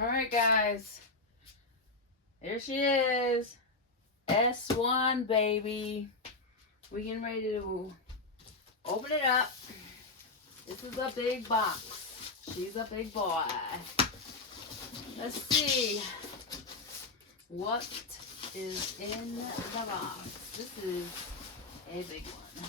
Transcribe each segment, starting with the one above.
Alright guys, there she is, S1 baby. We getting ready to open it up. This is a big box. She's a big boy. Let's see what is in the box. This is a big one.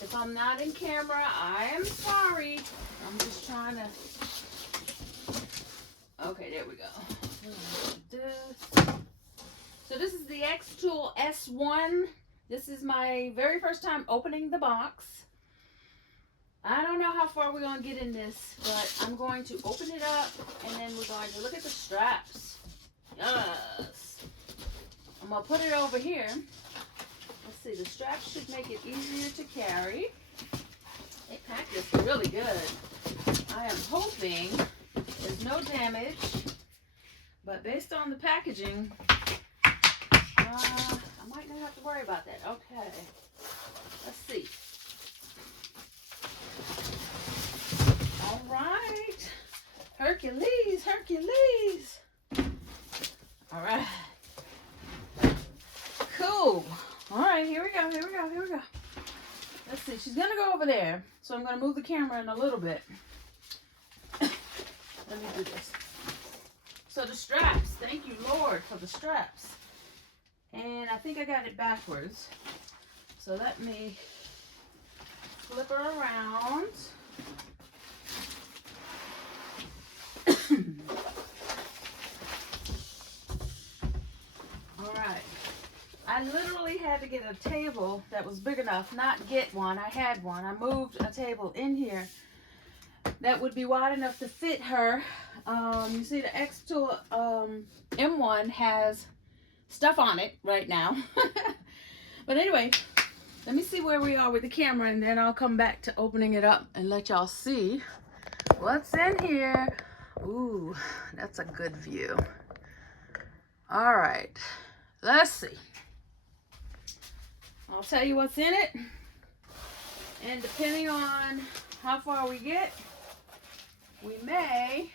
If I'm not in camera, I am sorry. I'm just trying to... Okay, there we go. So this is the XTool S1. This is my very first time opening the box. I don't know how far we're going to get in this, but I'm going to open it up and then we're going to look at the straps. Yes. I'm going to put it over here. Let's see, the straps should make it easier to carry. They packed this really good. I am hoping there's no damage, but based on the packaging, I might not have to worry about that. Okay, let's see. All right, Hercules, Hercules. All right, cool. All right, here we go, here we go, here we go. Let's see, she's gonna go over there, so I'm gonna move the camera in a little bit. Let me do this. So the straps, thank you Lord for the straps. And I think I got it backwards. So let me flip her around. All right. I literally had to get a table that was big enough, not get one. I had one. I moved a table in here that would be wide enough to fit her. You see the XTool M1 has stuff on it right now. But anyway, let me see where we are with the camera and then I'll come back to opening it up and let y'all see what's in here. Ooh, that's a good view. All right, let's see. I'll tell you what's in it. And depending on how far we get, we may,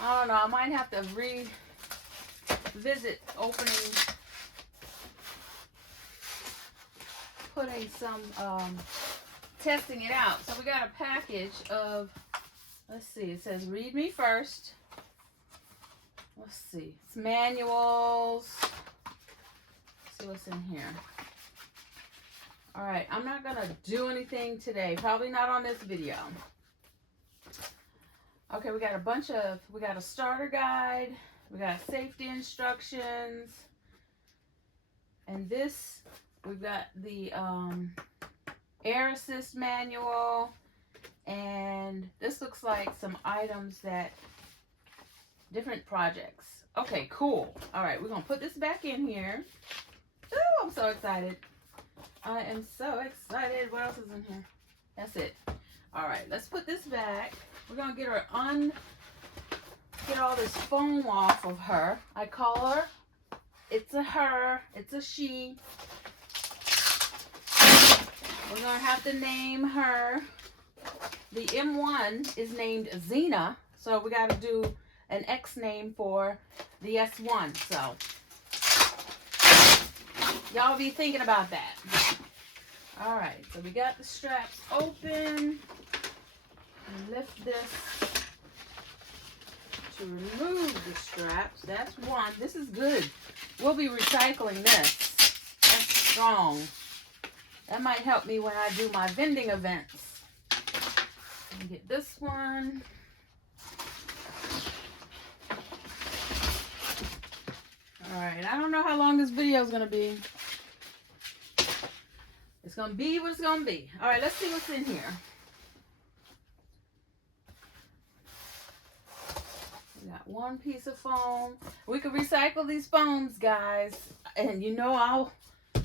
I don't know, I might have to revisit opening, putting some, testing it out. So we got a package of, let's see, it says read me first. Let's see, it's manuals. Let's see what's in here. All right, I'm not gonna do anything today, probably not on this video. Okay, we got a bunch of, we got a starter guide, we got safety instructions, and this, we've got the air assist manual, and this looks like some items that, different projects. Okay, cool. All right, we're gonna put this back in here. Ooh, I'm so excited. I am so excited. What else is in here? That's it. All right, let's put this back. We're gonna get her get all this foam off of her. I call her, it's a her, it's a she. We're gonna have to name her. The M1 is named Xena, so we gotta do an X name for the S1. So y'all be thinking about that. All right, so we got the straps open. Lift this to remove the straps. That's one. This is good. We'll be recycling this. That's strong. That might help me when I do my vending events. Let me get this one. All right, I don't know how long this video is going to be. It's going to be what it's going to be. All right, let's see what's in here. We got one piece of foam. We could recycle these foams, guys. And you know I'll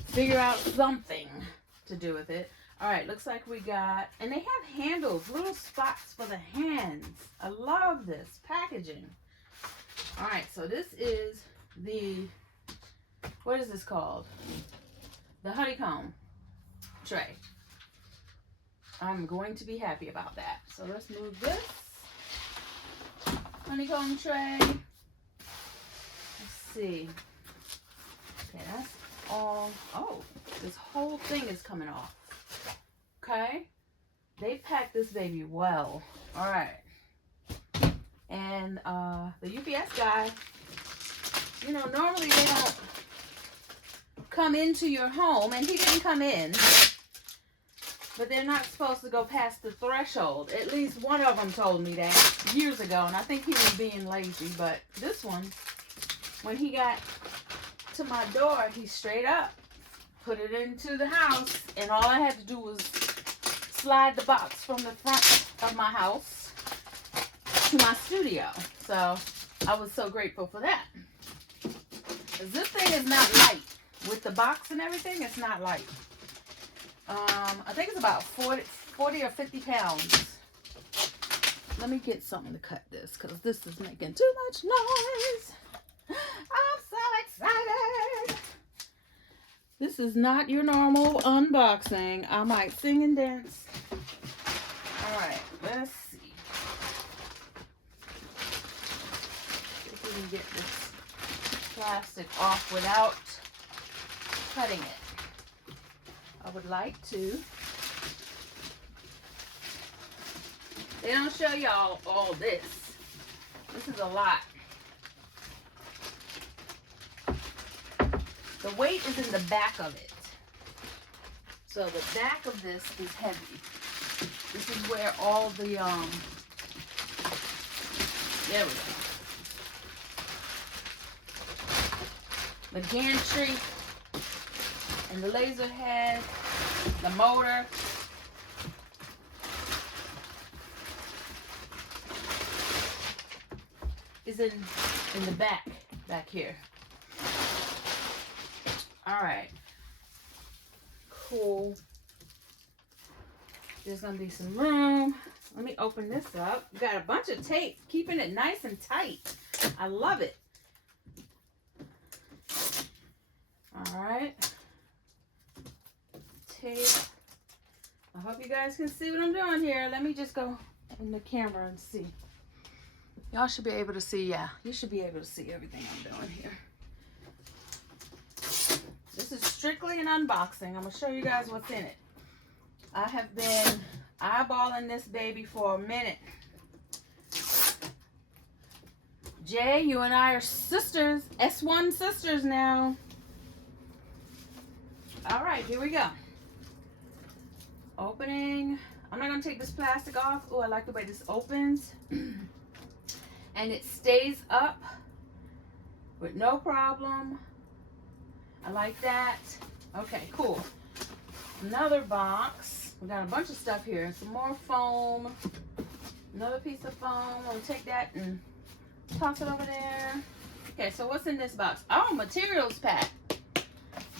figure out something to do with it. All right, looks like we got, and they have handles, little spots for the hands. I love this packaging. All right, so this is the, what is this called? The honeycomb tray. I'm going to be happy about that. So let's move this. honeycomb tray. Let's see. Okay, that's all. Oh, this whole thing is coming off. Okay. They packed this baby well. All right. And the UPS guy, you know, normally they don't come into your home, and he didn't come in, but they're not supposed to go past the threshold. At least one of them told me that years ago, and I think he was being lazy. But this one, when he got to my door, he straight up put it into the house, and all I had to do was slide the box from the front of my house to my studio. So I was so grateful for that. 'Cause this thing is not light. With the box and everything, it's not light. I think it's about 40 or 50 pounds. Let me get something to cut this, because this is making too much noise. I'm so excited. This is not your normal unboxing. I might sing and dance. Alright, let's see. If we can get this plastic off without cutting it. I would like to. They don't show y'all all this. This is a lot. The weight is in the back of it. So the back of this is heavy. This is where all the there we go. The gantry and the laser head, the motor. Is in the back here. All right, cool. There's gonna be some room. Let me open this up. We got a bunch of tape, keeping it nice and tight. I love it. All right. Tape. I hope you guys can see what I'm doing here. Let me just go in the camera and see. Y'all should be able to see. Yeah, you should be able to see everything I'm doing here. This is strictly an unboxing. I'm gonna show you guys what's in it. I have been eyeballing this baby for a minute. Jay, you and I are sisters, S1 sisters now. All right, here we go. Opening. I'm not gonna take this plastic off. Oh, I like the way this opens. And it stays up with no problem. I like that. Okay, cool. Another box. We got a bunch of stuff here. Some more foam. Another piece of foam. I'll take that and toss it over there. Okay, so what's in this box? Oh, materials pack.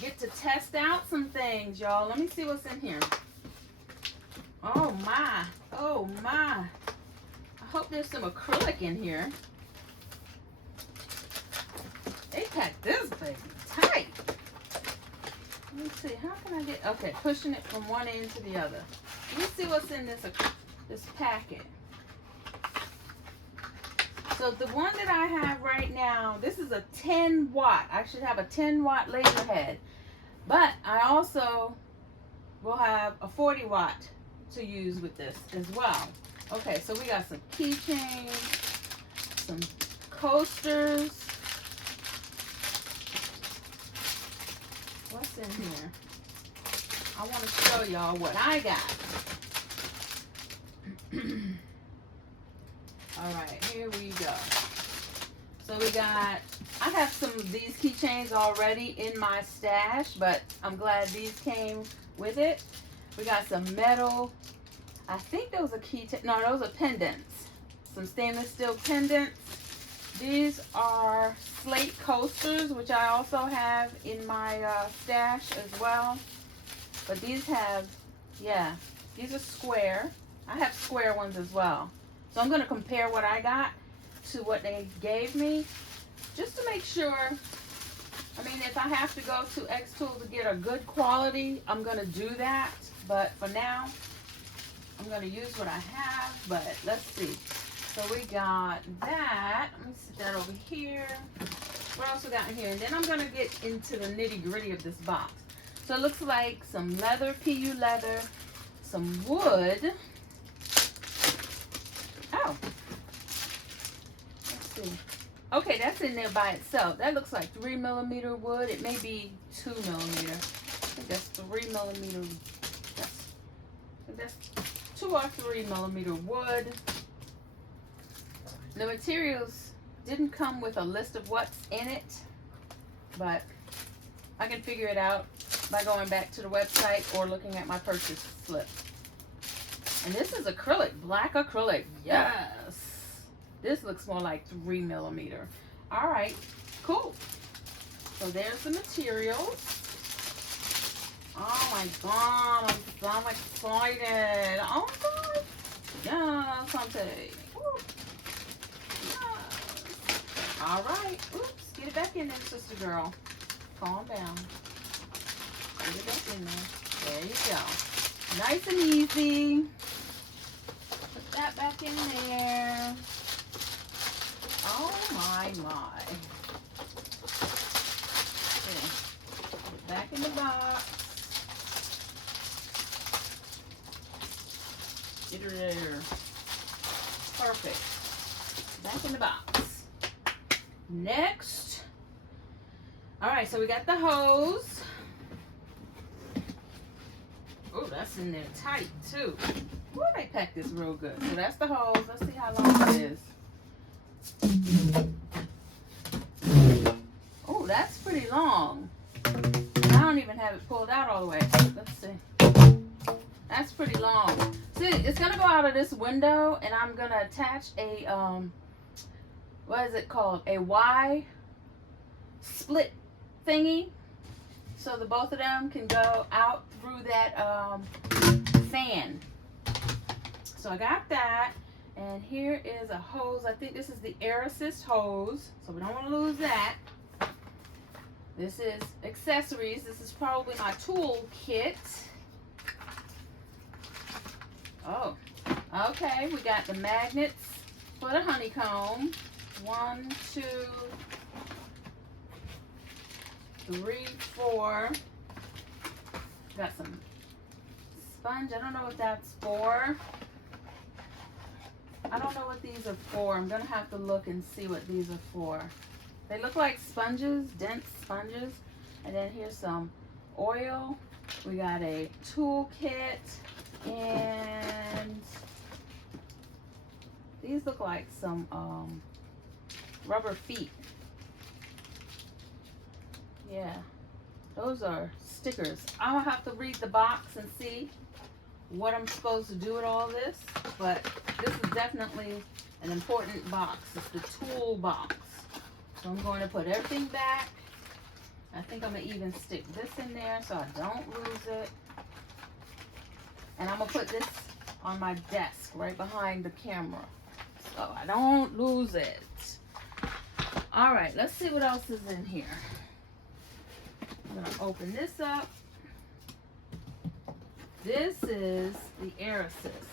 Get to test out some things, y'all. Let me see what's in here. Oh my. Oh my. I hope there's some acrylic in here. They packed this baby tight. Let me see. How can I get... Okay, pushing it from one end to the other. Let me see what's in this packet. So the one that I have right now, this is a 10 watt. I should have a 10 watt laser head. But I also will have a 40 watt to use with this as well. Okay, so we got some keychains, some coasters. What's in here? I want to show y'all what I got. All right, here we go. So we got, I have some of these keychains already in my stash, but I'm glad these came with it. We got some metal. I think those are keychain. No, those are pendants. Some stainless steel pendants. These are slate coasters, which I also have in my stash as well. But these have, yeah, these are square. I have square ones as well. So I'm going to compare what I got to what they gave me, just to make sure. I mean, if I have to go to XTool to get a good quality, I'm going to do that. But for now, I'm going to use what I have. But let's see. So we got that. Let me set that over here. What else we got in here? And then I'm going to get into the nitty gritty of this box. So it looks like some leather, PU leather, some wood. Oh. Let's see. Okay, that's in there by itself. That looks like 3mm wood. It may be 2mm. I think that's 3mm. That's 2 or 3mm wood. The materials didn't come with a list of what's in it, but I can figure it out by going back to the website or looking at my purchase slip. And this is acrylic, black acrylic. Yes. This looks more like 3mm. All right, cool. So there's the materials. Oh my God, I'm so excited. Oh my God. Yes, Huntie. Yes. All right. Oops, get it back in there, sister girl. Calm down. Get it back in there. There you go. Nice and easy. Put that back in there. Oh my. Okay. Put it back in the box. Get her there. Perfect. Back in the box. Next. Alright, so we got the hose. Oh, that's in there tight too. Ooh, they packed this real good. So that's the hose. Let's see how long it is. Oh, that's pretty long. I don't even have it pulled out all the way. Let's see. That's pretty long. See, it's gonna go out of this window, and I'm gonna attach a what is it called? A Y split thingy, so the both of them can go out through that fan. So I got that, and here is a hose. I think this is the Yaaazzzz hose, so we don't want to lose that. This is accessories. This is probably my tool kit. Oh, okay. We got the magnets for the honeycomb. 1, 2, 3, 4. Got some sponge. I don't know what that's for. I don't know what these are for. I'm going to have to look and see what these are for. They look like sponges, dense sponges. And then here's some oil. We got a tool kit. And these look like some rubber feet. Yeah, those are stickers. I'll have to read the box and see what I'm supposed to do with all this, but this is definitely an important box. It's the tool box. So I'm going to put everything back. I think I'm going to even stick this in there so I don't lose it. And I'm going to put this on my desk right behind the camera so I don't lose it. All right, let's see what else is in here. I'm going to open this up. This is the Yaaazzzz.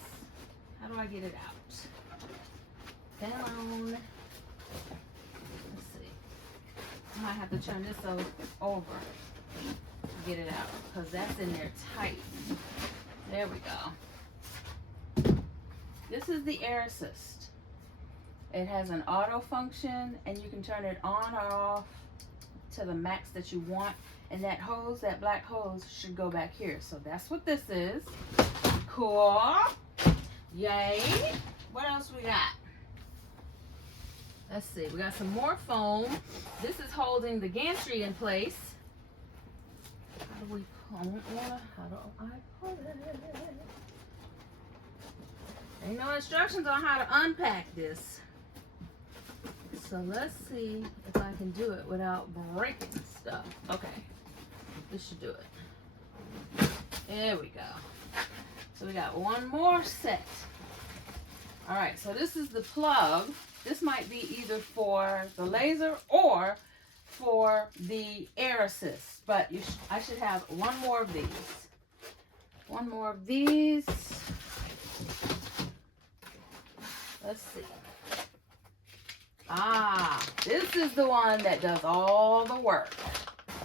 How do I get it out? Down. Let's see. I might have to turn this over to get it out because that's in there tight. There we go. This is the Yaaazzzz. It has an auto function and you can turn it on or off to the max that you want. And that hose, that black hose, should go back here. So that's what this is. Cool. Yay. What else we got? Let's see. We got some more foam. This is holding the gantry in place. How do we pull it? How do I pull it? Ain't no instructions on how to unpack this. So let's see if I can do it without breaking stuff. Okay. This should do it. There we go. So we got one more set. All right, so this is the plug. This might be either for the laser or for the Yaaazzzz, but I should have one more of these. One more of these. Let's see. This is the one that does all the work.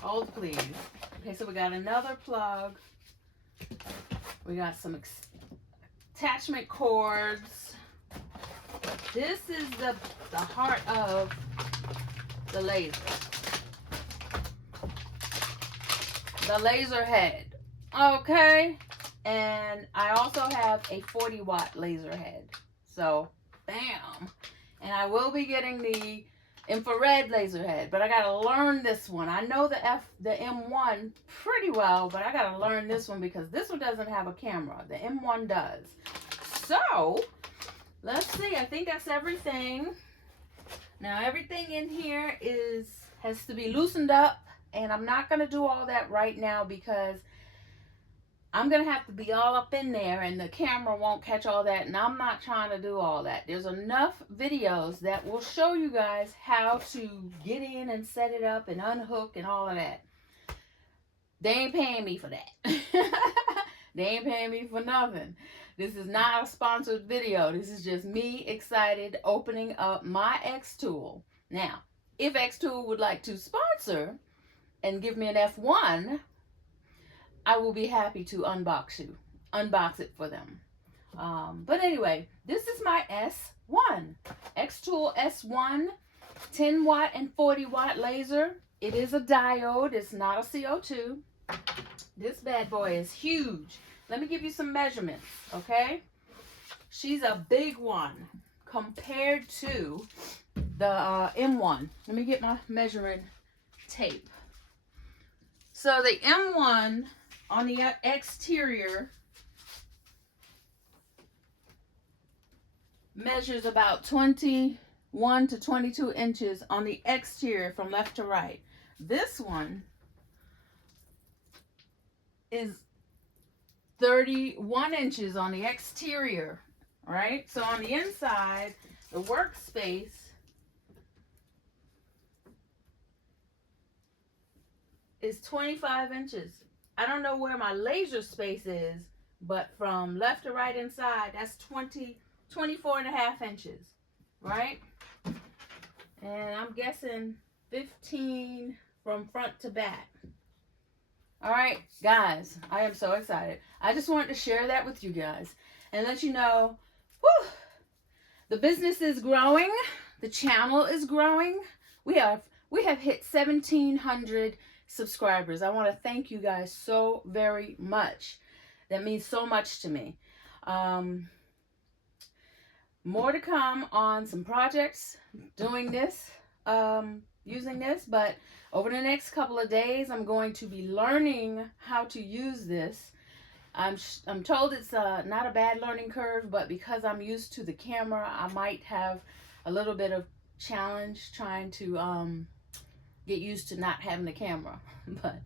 Hold please. Okay, so we got another plug. We got some attachment cords. This is the heart of the laser. The laser head. Okay. And I also have a 40-watt laser head. So, bam. And I will be getting the infrared laser head, but I gotta learn this one. I know the M1 pretty well, but I gotta learn this one because this one doesn't have a camera. The M1 does. So, let's see. I think that's everything. Now, everything in here has to be loosened up, and I'm not gonna do all that right now because I'm going to have to be all up in there and the camera won't catch all that, and I'm not trying to do all that. There's enough videos that will show you guys how to get in and set it up and unhook and all of that. They ain't paying me for that. They ain't paying me for nothing. This is not a sponsored video. This is just me excited opening up my XTool. Now, if XTool would like to sponsor and give me an F1, I will be happy to unbox it for them. But anyway, this is my S1. XTool S1, 10 watt and 40 watt laser. It is a diode. It's not a CO2. This bad boy is huge. Let me give you some measurements, okay? She's a big one compared to the M1. Let me get my measuring tape. So the M1 on the exterior measures about 21 to 22 inches on the exterior from left to right. This one is 31 inches on the exterior, right? So on the inside, the workspace is 25 inches. I don't know where my laser space is, but from left to right inside, that's 24 and a half inches, right? And I'm guessing 15 from front to back. All right, guys, I am so excited. I just wanted to share that with you guys and let you know, whew, the business is growing. The channel is growing. We have hit 1,700 subscribers. I want to thank you guys so very much. That means so much to me. More to come on some projects doing this, using this, but over the next couple of days I'm going to be learning how to use this. I'm told it's not a bad learning curve, but because I'm used to the camera, I might have a little bit of challenge trying to get used to not having the camera. But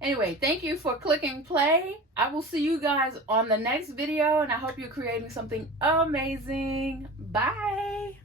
anyway, thank you for clicking play. I will see you guys on the next video, and I hope you're creating something amazing. Bye.